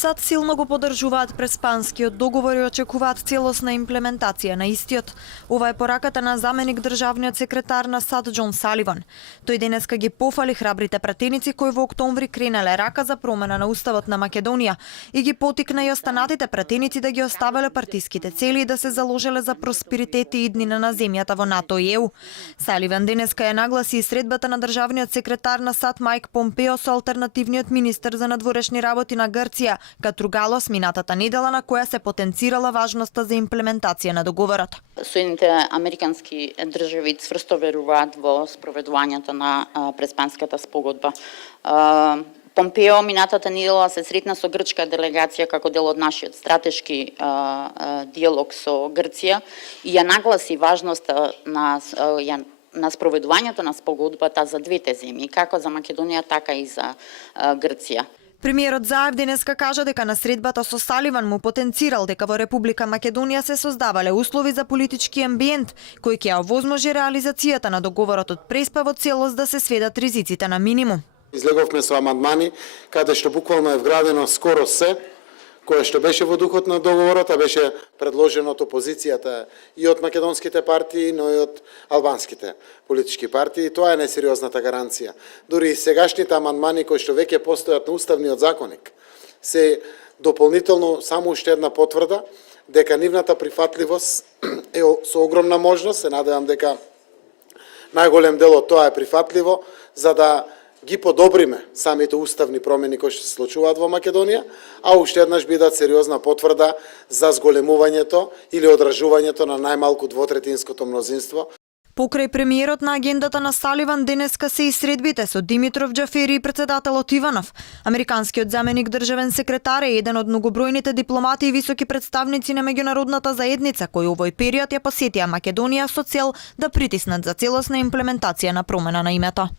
САД силно го поддржуваат Преспанскиот договор и очекуваат целосна имплементација на истиот. Ова е пораката на заменик државниот секретар на САД Џон Саливан. Тој денеска ги пофали храбрите пратеници кои во октомври кренеле рака за промена на уставот на Македонија и ги потикна и останатите пратеници да ги оставеле партиските цели и да се заложеле за просперитет и иднина на земјата во НАТО и ЕУ. Саливан денеска ја нагласи и средбата на државниот секретар на САД Мајк Помпео со алтернативниот министер за надворешни работи на Грција Катругалос минатата недела, на која се потенцирала важноста за имплементација на договорот. Соединените американски држави цврсто веруваат во спроведувањето на Преспанската спогодба. Помпео минатата недела се сретна со грчка делегација како дел од нашиот стратешки диалог со Грција и ја нагласи важноста на спроведувањето на спогодбата за двете земји, како за Македонија, така и за Грција. Премиерот Заев денеска кажа дека на средбата со Саливан му потенцирал дека во Република Македонија се создавале услови за политички амбиент кој ќе ја овозможи реализацијата на договорот од Преспа во целост да се сведат ризиците на минимум. Излеговме со амандмани каде што буквално е вградено скоро се кое што беше во духот на договорот, а беше предложено од опозицијата и од македонските партии, но и од албанските политички партии. Тоа е несериозната гаранција. Дури и сегашните амандмани кои што веќе постојат на уставниот законник се дополнително само уште една потврда дека нивната прифатливост е со огромна можност. Се надевам дека најголем дел од тоа е прифатливо за да ги подобриме самите уставни промени кои што се случуваат во Македонија, а уште еднаш бидат сериозна потврда за зголемувањето или одражувањето на најмалку двотретинското мнозинство. Покрај премиерот на агендата на Саливан денеска се и средбите со Димитров, Џафери и председателот Иванов. Американскиот заменик државен секретар е еден од многобројните дипломати и високи представници на меѓународната заедница кои овој период ја посетија Македонија со цел да притиснат за целосна имплементација на промена на името.